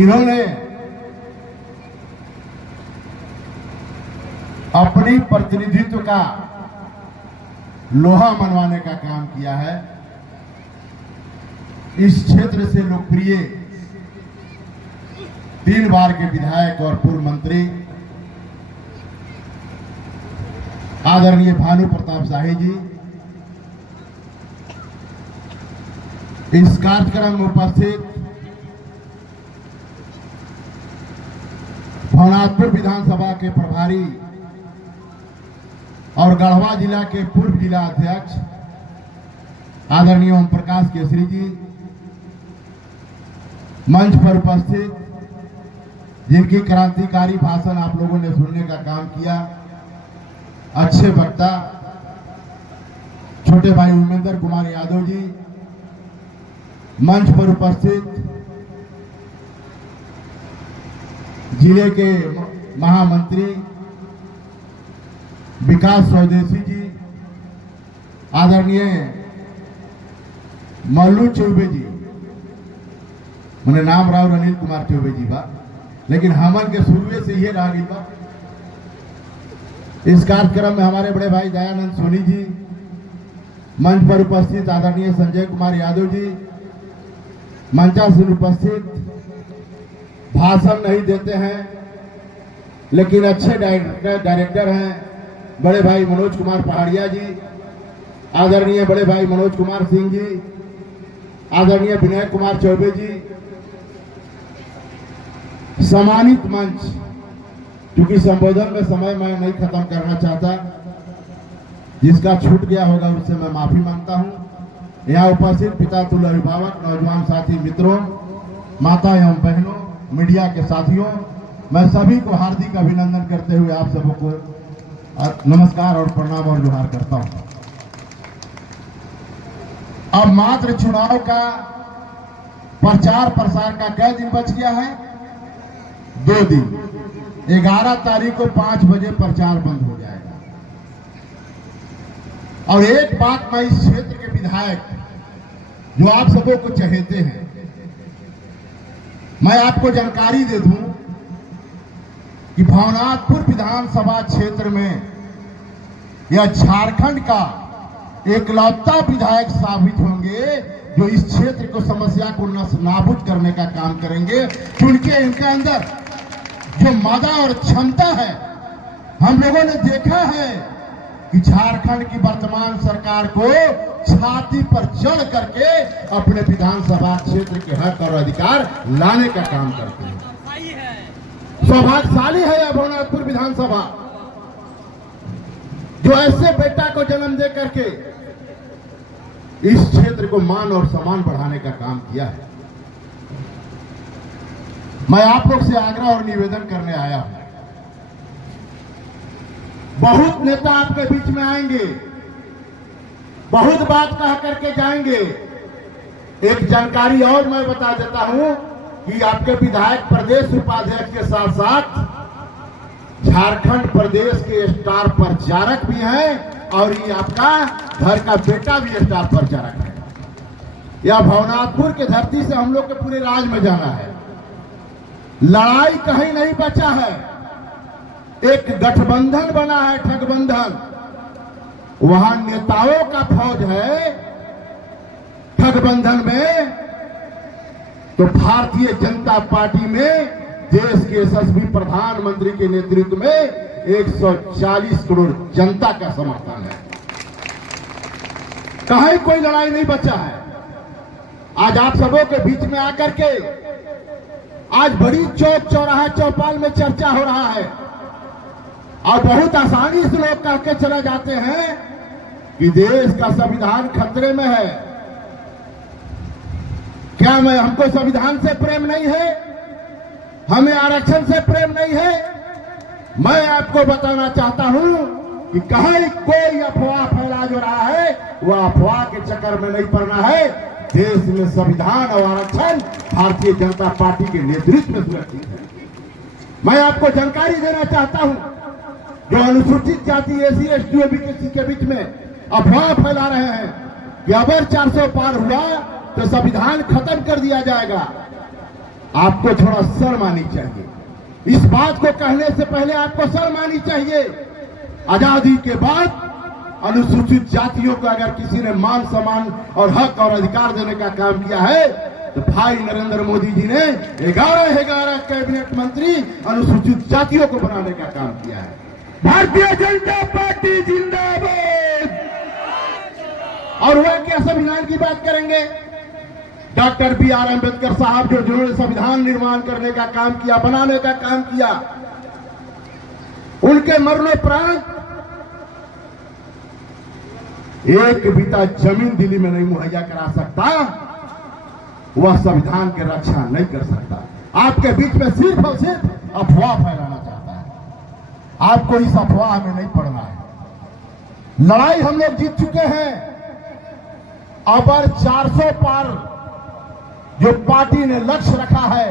जिन्होंने अपनी प्रतिनिधित्व का लोहा मनवाने का काम किया है, इस क्षेत्र से लोकप्रिय 3 बार के विधायक और पूर्व मंत्री आदरणीय भानु प्रताप शाही जी, इस कार्यक्रम में उपस्थित भवनाथपुर विधानसभा के प्रभारी और गढ़वा जिला के पूर्व जिला अध्यक्ष आदरणीय ओम प्रकाश केसरी जी, मंच पर उपस्थित जिनकी क्रांतिकारी भाषण आप लोगों ने सुनने का काम किया, अच्छे वक्ता छोटे भाई उमेंद्र कुमार यादव जी, मंच पर उपस्थित जिले के महामंत्री विकास स्वदेशी जी, आदरणीय मल्लू चौबे जी, मैंने नाम राव अनिल कुमार चौबे जी बा, लेकिन हमन के शुरू से ये रहा गई बा। इस कार्यक्रम में हमारे बड़े भाई दयानंद सोनी जी, मंच पर उपस्थित आदरणीय संजय कुमार यादव जी, मंचासीन उपस्थित, भाषण नहीं देते हैं लेकिन अच्छे डायरेक्टर हैं बड़े भाई मनोज कुमार पहाड़िया जी, आदरणीय बड़े भाई मनोज कुमार सिंह जी, आदरणीय विनय कुमार चौबे जी, सम्मानित मंच, क्योंकि संबोधन में समय मैं नहीं खत्म करना चाहता, जिसका छूट गया होगा उससे मैं माफी मांगता हूं। यहाँ उपस्थित पिता तुल्य अभिभावक, नौजवान साथी मित्रों, माता एवं बहनों, मीडिया के साथियों, मैं सभी को हार्दिक अभिनंदन करते हुए आप सबको नमस्कार और प्रणाम और जोहार करता हूं। अब मात्र चुनाव का प्रचार प्रसार का कै दिन बच गया है? 2 दिन। 11 तारीख को 5 बजे प्रचार बंद हो जाएगा। और एक बात मैं इस क्षेत्र के विधायक जो आप सबों को चहेते हैं, मैं आपको जानकारी दे दूं कि भवनाथपुर विधानसभा क्षेत्र में यह झारखंड का एकलौता विधायक साबित होंगे जो इस क्षेत्र को समस्या को नाबूद करने का काम करेंगे, क्योंकि इनके अंदर जो मदा और क्षमता है, हम लोगों ने देखा है कि झारखंड की वर्तमान सरकार को छाती पर जड़ करके अपने विधानसभा क्षेत्र के हक और अधिकार लाने का काम करते हैं। सौभाग्यशाली है यह भवनाथपुर विधानसभा जो ऐसे बेटा को जन्म दे करके इस क्षेत्र को मान और सम्मान बढ़ाने का काम किया है। मैं आप लोग से आग्रह और निवेदन करने आया हूं। बहुत नेता आपके बीच में आएंगे, बहुत बात कह करके जाएंगे। एक जानकारी और मैं बता देता हूं कि आपके विधायक प्रदेश उपाध्यक्ष के साथ साथ झारखंड प्रदेश के स्टार प्रचारक भी हैं और ये आपका घर का बेटा भी स्टार प्रचारक है। यह भवनाथपुर के धरती से हम लोग के पूरे राज्य में जाना है। लड़ाई कहीं नहीं बचा है। एक गठबंधन बना है, ठगबंधन। वहां नेताओं का फौज है ठगबंधन में, तो भारतीय जनता पार्टी में देश के यशस्वी प्रधानमंत्री के नेतृत्व में 140 करोड़ जनता का समर्थन है। कहीं कोई लड़ाई नहीं बचा है। आज आप सबों के बीच में आकर के आज बड़ी चौक चौराहा चौपाल में चर्चा हो रहा है और बहुत आसानी से लोग कह के चले जाते हैं कि देश का संविधान खतरे में है। क्या हमको संविधान से प्रेम नहीं है? हमें आरक्षण से प्रेम नहीं है? मैं आपको बताना चाहता हूं कि कहीं कोई अफवाह फैला जो रहा है वह अफवाह के चक्कर में नहीं पड़ना है। देश में संविधान और आरक्षण भारतीय जनता पार्टी के नेतृत्व में सुरक्षित है। मैं आपको जानकारी देना चाहता हूं, जो अनुसूचित जाति एससी एसटी ओबीसी के बीच में अफवाह फैला रहे हैं कि अगर 400 पार हुआ तो संविधान खत्म कर दिया जाएगा। आपको थोड़ा शर्म आनी चाहिए। इस बात को कहने से पहले आपको शर्म आनी चाहिए। आजादी के बाद अनुसूचित जातियों को अगर किसी ने मान सम्मान और हक और अधिकार देने का काम किया है तो भाई नरेंद्र मोदी जी ने 11 कैबिनेट मंत्री अनुसूचित जातियों को बनाने का काम किया है। भारतीय जनता पार्टी जिंदाबाद। और वह क्या संविधान की बात करेंगे? Doctor B R. अम्बेडकर साहब जिन्होंने संविधान निर्माण करने का काम किया, बनाने का काम किया, उनके मरणोपरांत एक बीता जमीन दिल्ली में नहीं मुहैया करा सकता, वह संविधान की रक्षा नहीं कर सकता। आपके बीच में सिर्फ और सिर्फ अफवाह फैलाना चाहता है। आपको इस अफवाह में नहीं पड़ना है। लड़ाई हम लोग जीत चुके हैं। अब 400 पार जो पार्टी ने लक्ष्य रखा है,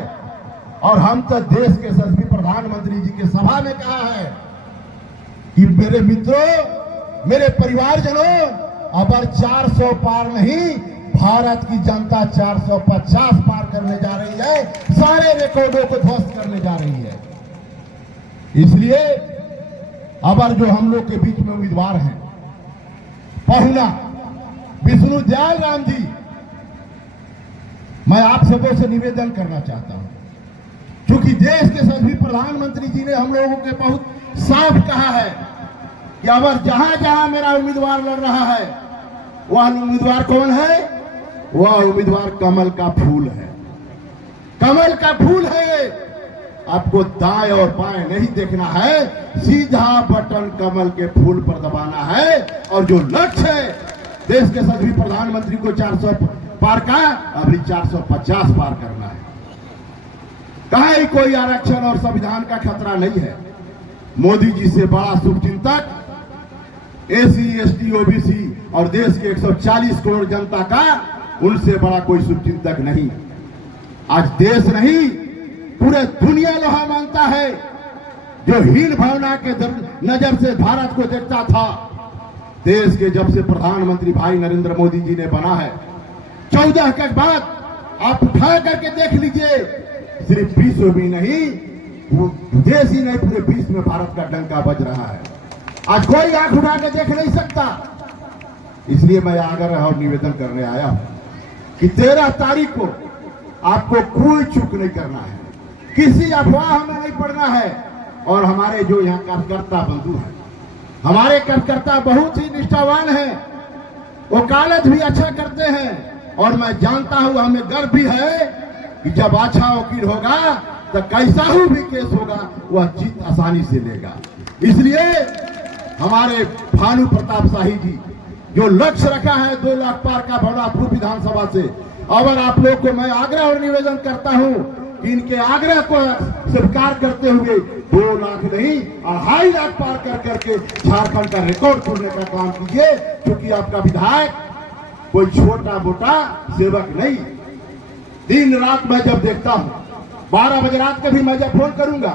और हम तो देश के यशस्वी प्रधानमंत्री जी के सभा में कहा है कि मेरे मित्रों, मेरे परिवारजनों, अब 400 पार नहीं, भारत की जनता 450 पार करने जा रही है, सारे रिकॉर्डों को ध्वस्त करने जा रही है। इसलिए अब जो हम लोग के बीच में उम्मीदवार हैं, पहुना विष्णु दयाल राम जी, मैं आप सबों से निवेदन करना चाहता हूं, क्योंकि देश के सभी प्रधानमंत्री जी ने हम लोगों के बहुत साफ कहा है कि अब जहां जहां मेरा उम्मीदवार लड़ रहा है, वह उम्मीदवार कौन है? वह उम्मीदवार कमल का फूल है। कमल का फूल है। आपको दाएं और बाएं नहीं देखना है, सीधा बटन कमल के फूल पर दबाना है। और जो लक्ष्य है देश के सभी प्रधानमंत्री को 400 पार का, अभी 450 पार करना है। कहीं ही कोई आरक्षण और संविधान का खतरा नहीं है। मोदी जी से बड़ा शुभचिंतक एसी, एसटी, ओबीसी और देश के 140 करोड़ जनता का, उनसे बड़ा कोई शुभचिंतक नहीं। आज देश नहीं, पूरे दुनिया लोहा मानता है। जो हीन भावना के नजर से भारत को देखता था, देश के जब से प्रधानमंत्री भाई नरेंद्र मोदी जी ने बना है, 14 के बाद आप उठा करके देख लीजिए, सिर्फ विश्व में नहीं, वो देश ही नहीं, पूरे विश्व में भारत का डंका बज रहा है। आज कोई आंख उठा के देख नहीं सकता। इसलिए मैं आग्रह और निवेदन करने आया हूं कि 13 तारीख को आपको कोई चूक नहीं करना है, किसी अफवाह में नहीं पड़ना है। और हमारे जो यहाँ कार्यकर्ता बंधु हैं, हमारे कार्यकर्ता बहुत ही निष्ठावान हैं, वकालत भी अच्छा करते हैं। और मैं जानता हूं, हमें गर्व भी है कि जब अच्छा वकील होगा तो कैसा ही भी केस होगा, वह जीत आसानी से लेगा। इसलिए हमारे भानु प्रताप शाही जी जो लक्ष्य रखा है 2 लाख पार का भवनापुर विधानसभा से, और आप लोग को मैं आग्रह और निवेदन करता हूं कि इनके आग्रह को स्वीकार करते हुए 2 लाख नहीं, 2.5 लाख पार कर करके झारखंड का रिकॉर्ड तोड़ने का काम कीजिए। क्योंकि आपका विधायक कोई छोटा मोटा सेवक नहीं। दिन रात मैं जब देखता हूं, 12 बजे रात के भी मैं जब फोन करूंगा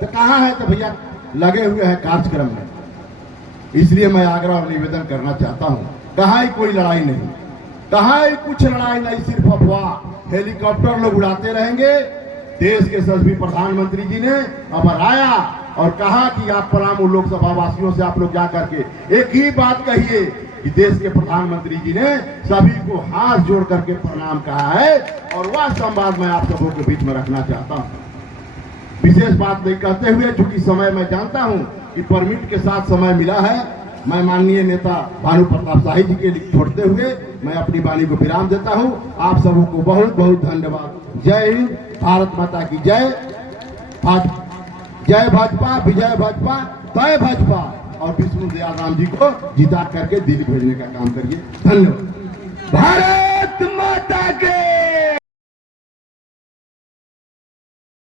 तो कहां है, तो भैया लगे हुए हैं कार्यक्रम में। इसलिए मैं आग्रह और निवेदन करना चाहता हूं, कहां ही कोई लड़ाई नहीं, कहां ही कुछ लड़ाई नहीं, सिर्फ अफवाह। हेलीकॉप्टर लोग उड़ाते रहेंगे। देश के सभी प्रधानमंत्री जी ने अब आया और कहा कि आप पलामू लोकसभा वासियों से आप लोग जा करके एक ही बात कहिए कि देश के प्रधानमंत्री जी ने सभी को हाथ जोड़ करके प्रणाम कहा है। और वह संवाद मैं आप सबों के बीच में रखना चाहता हूं। विशेष बात नहीं कहते हुए, चूंकि समय मैं जानता हूं कि परमिट के साथ समय मिला है, मैं माननीय नेता भानु प्रताप शाही जी के लिए छोड़ते हुए मैं अपनी वाणी को विराम देता हूं। आप सबों को बहुत बहुत धन्यवाद। जय हिंद, भारत माता की जय। जय भाजपा, विजय भाजपा, जय भाजपा। और विष्णु दयाल राम जी को जिता करके दिल्ली भेजने का काम करिए। धन्यवाद। भारत माता के